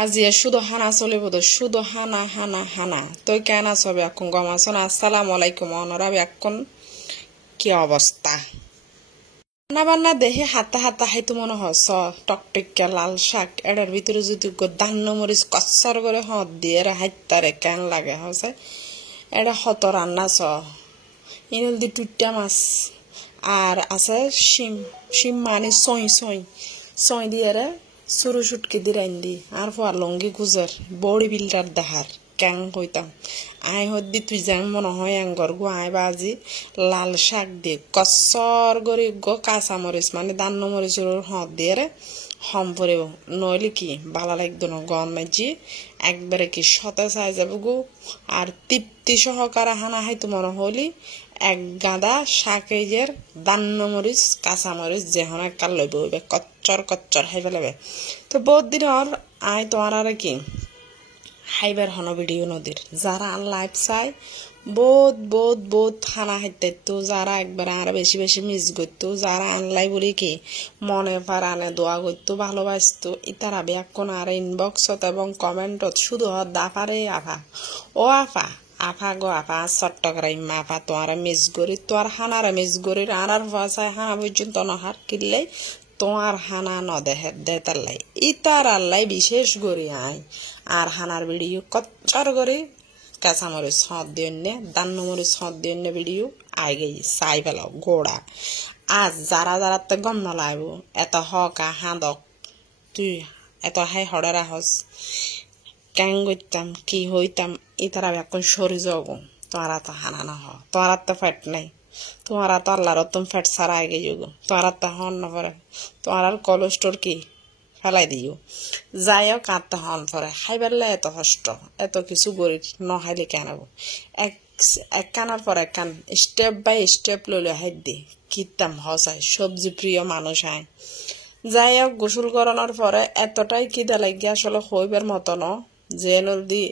আজি শুধু হানা চলিব তো শুধু হানা হানা হানা তুই কেন সবে এখন গমাসন আসসালামু আলাইকুম অনরা এখন কি অবস্থা রান্না বান্না দেখে হাতা হাতা হাইতো মনে হয় টকটকিয়া লাল শাক এটার ভিতরে যদি দান্ন মরিচ কচ্চার করে হত দিয়ে হাইতারে কেন লাগে হচ্ছে এটা হত রান্না ইনল দি টুইটা মাছ আর আছে শিম শিম মানে সই দিয়ে সুরু সুটকে দিরাইন্দি আর ফোয়ার লঙ্গি গুজর বড়ি বিল্ডার দেখার কেন হইতাম আই হদ্দি তুই যাং মনে হয় আঙ্গর গো আই বাজি লাল শাক দিয়ে কচ্চর গরি গো কাঁচা মরিচ মানে দান্ন মরিচের হত দিয়ে সম্পরেও নইলে কি বালা লাগতো না গন মাঝি একবারে কি সতে চাই যাব গো আর তৃপ্তি সহকারে হানা হাইতো মনে হলি এক গাদা শাকের দান্ন মরিচ কাঁচা মরিচ যেহন কাল লইব কচ্চর হাই ফেলাবে তো বহুত দিন আর আই তোমার আর কি হাইবার হন ভিডিও নদীর যারা লাইভ চাই বহুত হানা হাইতে তো যারা একবার আর বেশি বেশি মিস করতো যারা আনলাই বলি কি মনে পারানে দোয়া করতো ভালোবাসতো ইতারা ব্যাকুন আর ইনবক্সত এবং কমেন্টত শুধু দাফারে আফা ও আফা গো আফা চট্টগ্রাম আফা তোমার মিস করি তোর হানার মিস করি আর ভাষায় হানা পর্যন্ত নহার কিনলে তোমার হানা ন দেতার লাই ইতার আল্লাই বিশেষ করি আই আর হানার ভিডিও কচ্চর করে কাঁচা মরিচ হত দিয়ে দান্ন মরিচ হত দিয়ে ভিডিও আগে চাই পেলাও গোড়া আজ যারা যারাতে গম নলাইব এত হকা হাঁদক তুই এত হাই হড়ে রাহস কেন করতাম কি হইতাম ইতারা এখন সরি যাব তোমারা তো হানা না হ তোমার তো ফ্যাট নাই তোমারা তো আল্লাহর তুমি ফ্যাট ছাড়া আগে যোগ তোমার তো হন না পরে তোমার আর কোলেস্টোর কি ফেলাই দিও যাইও কাঁদতে হন পরে খাইবারলে এত কষ্ট এত কিছু গড়ি নখাইলে কেন এক কানার পর এক কান স্টেপ বাই স্টেপ লইলে হাই দি কিতাম হসাই সবজি প্রিয় মানুষ হয় যাই হোক গোসল করানোর পরে এতটাই কিদা লাগি আসলে হইবার মতো ন যে নদী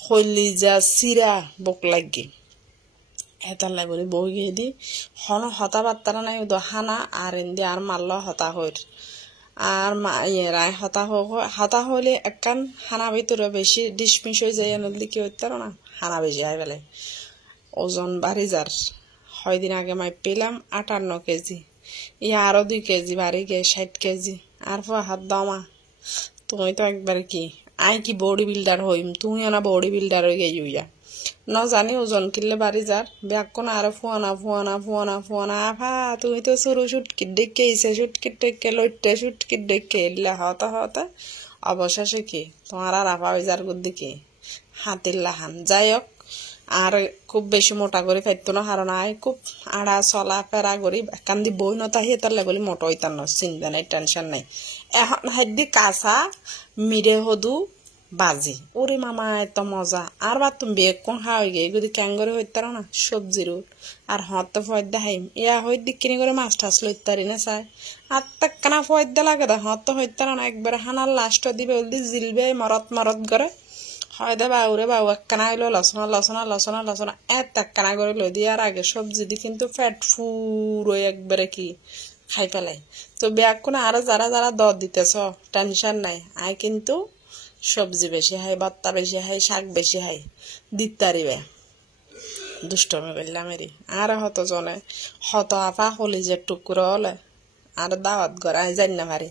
হইলি যা চিরা বুক লাগি হেতার লাই বলি বই গিয়ে দি হন হতা বার্তারা নাই হানা আর এন্দি আর মারল হতা হইর আর রায় হতা হইলে একখান হানা ভিতরে বেশি ডিসমিস হয়ে যায় নদী কি হইতার না হানা বেশি আই বেলায় ওজন বাড়ি যার 6 দিন আগে মাই পেলাম 58 কেজি আরো 2 কেজি বাড়ি গে 60 কেজি আর হাত দমা তুমি তো একবার কি আই কি বডি বিল্ডার হইম তুমিও না বডি বিল্ডার হয়ে গেইয়া ন জানি ওজন কিনলে বাড়ি যার ব্যাকুন আর ফুয়ানা আফা তুমি তো সরু সুটকিট ডেকে ইসে সুটকিট ডেকে লইটে সুটকিট ডেকে এলা হতা অবশেষে কি তোমার আর আফা হয়ে যার গুদ্দি কি হাতির লাহান যাই হোক আর খুব বেশি মোটা করে খাইতো না হারণ আয় খুব আড়া চলা ফেরা করি কান্দি বই নতা হিয়ে তার বলি মোটা হইতার ন চিন্তা নাই টেনশন নাই এখন হাইদি কাঁচা মিরে হদু বাজি ওরে মামা এত মজা আর বা তুমি বেগ কোন খাওয়াই গে এগুলি ক্যাং করে হইতার না সবজির আর হতে ফয়দা হাইম ইয়া হইদি কিনে করে মাছ টাছ লইতারি না চাই আর তাকানা ফয়দা লাগে দা হতে হইতার না একবার হানার লাস্ট দিবে ওদি জিলবে মরত করে হয়দা বাউরে বাউ একখানা হইলো লসনা একখানা করে লই দিয়ে আর আগে সবজি দি কিন্তু ফ্যাট ফুর একবারে কি খাই ফেলাই তো ব্যাগ কোন আরো যারা দর দিতেছ টেনশন নাই আই কিন্তু সবজি বেশি হাই বাত্তা বেশি হাই শাক বেশি হাই দিতারিবে দুষ্টমি বললাম এরি আর হত জনে হত আফা হলি যে টুকুর হলে আর দাওয়াত গড়াই জানি না ভারি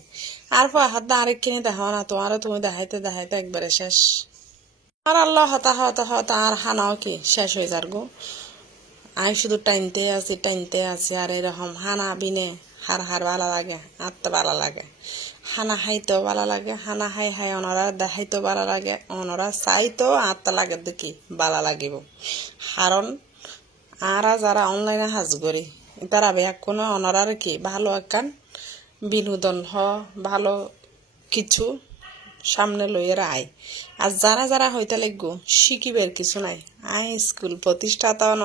আর হাত আরেক কিনে দেখাও না তোমার তুমি দেখাইতে একবারে শেষ আর আল্লাহ হতা আর হানাও কি শেষ হয়ে যার গো আমি শুধু টাইনতে আছি আর এরকম হানা বিনে হার ভালো লাগে আত্মা ভালো লাগে হানা খাইতেও ভালো লাগে হানা হাই ওনারা দেখাইতেও ভালো লাগে ওনারা চাইতেও আত্মা লাগে দেখি ভালো লাগিব কারণ আরা যারা অনলাইনে হাজ করি তারা কোনো ওনারার কি ভালো একখান বিনোদন ভালো কিছু সামনে লইয়েরা আয় আর যারা হইতে লাগবো শিখিবের কিছু নাই আই স্কুল প্রতিষ্ঠাতা ন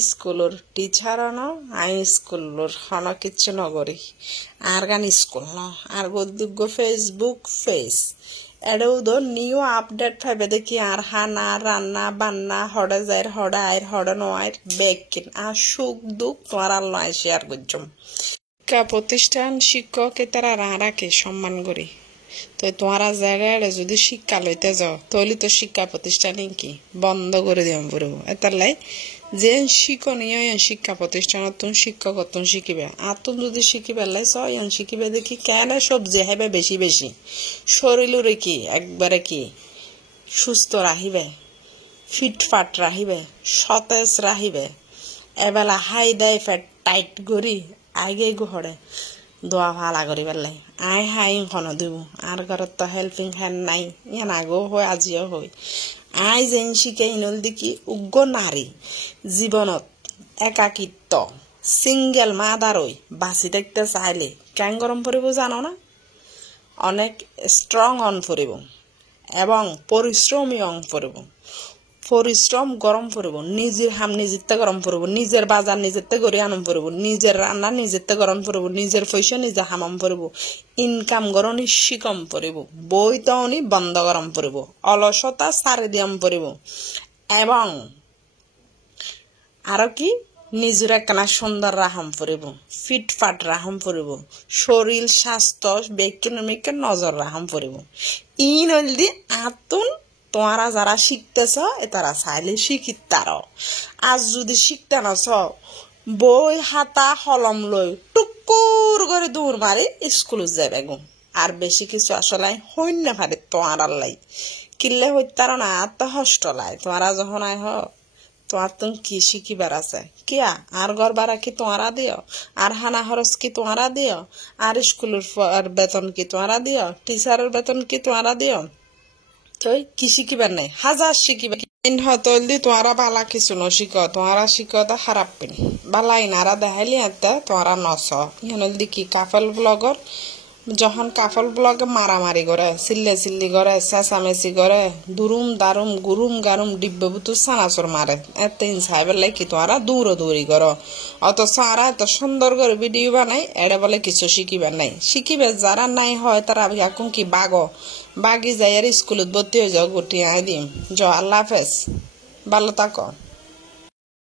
স্কুলের টিচার ন আই স্কুলের হন কিচ্ছু নগরী আর গান স্কুল ন আর গদ্যুগ্য ফেসবুক এটাও তো নিউ আপডেট পাইবে দেখি আর হানা রান্না বান্না হড়ে যায় হড়ে আয়ের হড়ে নয়ের বেকিন আর সুখ দুঃখ তোমার আল্লাহ শেয়ার করছম শিক্ষা প্রতিষ্ঠান শিক্ষক তারা রাঁড়াকে সম্মান করি তো তোমারা জায়গায় যদি শিক্ষা লইতে যাও তাহলে তো শিক্ষা প্রতিষ্ঠান কি বন্ধ করে দিলাম পুরো এটার লাই যে শিক্ষণীয় শিক্ষা প্রতিষ্ঠান তুমি শিক্ষক তুমি শিখিবে আর তুমি যদি শিখিবে লাইছ শিখিবে দেখি কেন সবজি খাইবে বেশি বেশি শরীরে কি একবারে কি সুস্থ রাখিবে ফিটফাট রাখিবে সতেজ রাখিবে এবেলা হাই দেয় ফেট টাইট করি আগে ঘরে দোয়া ভালা করি পেলাই আই হাই খন দিব আর ঘরত তো হেল্পিং হ্যান্ড নাই ইয়ান আগেও হয় আজিও হয় আই যেন শিখাই নল দেখি উগ্র নারী জীবনত একাকিত্ব সিঙ্গেল মাদারই বাঁচি থাকতে চাইলে কেন গরম পড়ব জানো না অনেক স্ট্রং অন পড়ব এবং পরিশ্রমী অন পড়ব পরিশ্রম গরম পড়ব নিজের হাম নিজেরতে গরম পড়ব নিজের বাজার নিজেরতে গড়ি আনম পড়ব নিজের রান্না নিজেরতে গরম পড়ব নিজের পয়সা নিজে হামাম পড়ব ইনকাম গরনি শিকম পড়ব বই তনি বন্ধ গরম পড়ব অলসতা সারি দিয়াম পড়ব এবং আরো কি নিজের একখানা সুন্দর রাহাম পড়ব ফিটফাট রাহাম পড়ব শরীর স্বাস্থ্য ব্যক্তিকে নজর রাহাম পড়ব ইন হলদি আতুন তোমরা যারা শিখতেছ তারা চাইলে শিখিতার আজ যদি শিখতে নাছ বই হাতা কলম লই টুকুর করে দৌড় মারি স্কুলে যাবে গো আর বেশি কিছু আসলে হইন না পারে তোমার লাই কিনলে হইতার না তো হষ্ট লাই তোমরা যখন আই হ তোমার তুমি কি শিখিবার আছে কিয়া আর ঘর বাড়া কি তোমরা দিও আর হানা খরচ কি তোমরা দিও আর স্কুলের বেতন কি তোমরা দিও টিচারের বেতন কি তোমরা দিও তো কি শিখিবার নাই হাজার শিখিবার হতলদি তোমরা বালা কিছু নশিক তোমরা শিখ খারাপ পেন বালা ইনারা দেখাইলি এত তোমরা নস ইহনলদি কি কাফল ব্লগর যখন কাফল ব্লগে মারামারি করে চিল্লে চিল্লি করে চেঁচামেচি করে দুরুম দারুম গুরুম গারুম ডিব্বে বুতু সানাচর মারে এতেন সাহেবের কি তোমরা দৌড়ি করো অথচ আরা এত সুন্দর করে ভিডিও বানাই এড়ে বলে কিছু শিখিবার নাই শিখিবে যারা নাই হয় তারা এখন কি বাগি যাই আর স্কুলত ভর্তি হয়ে যাও গুটি আই দিম জ আল্লাহ হাফেজ ভালো থাকো।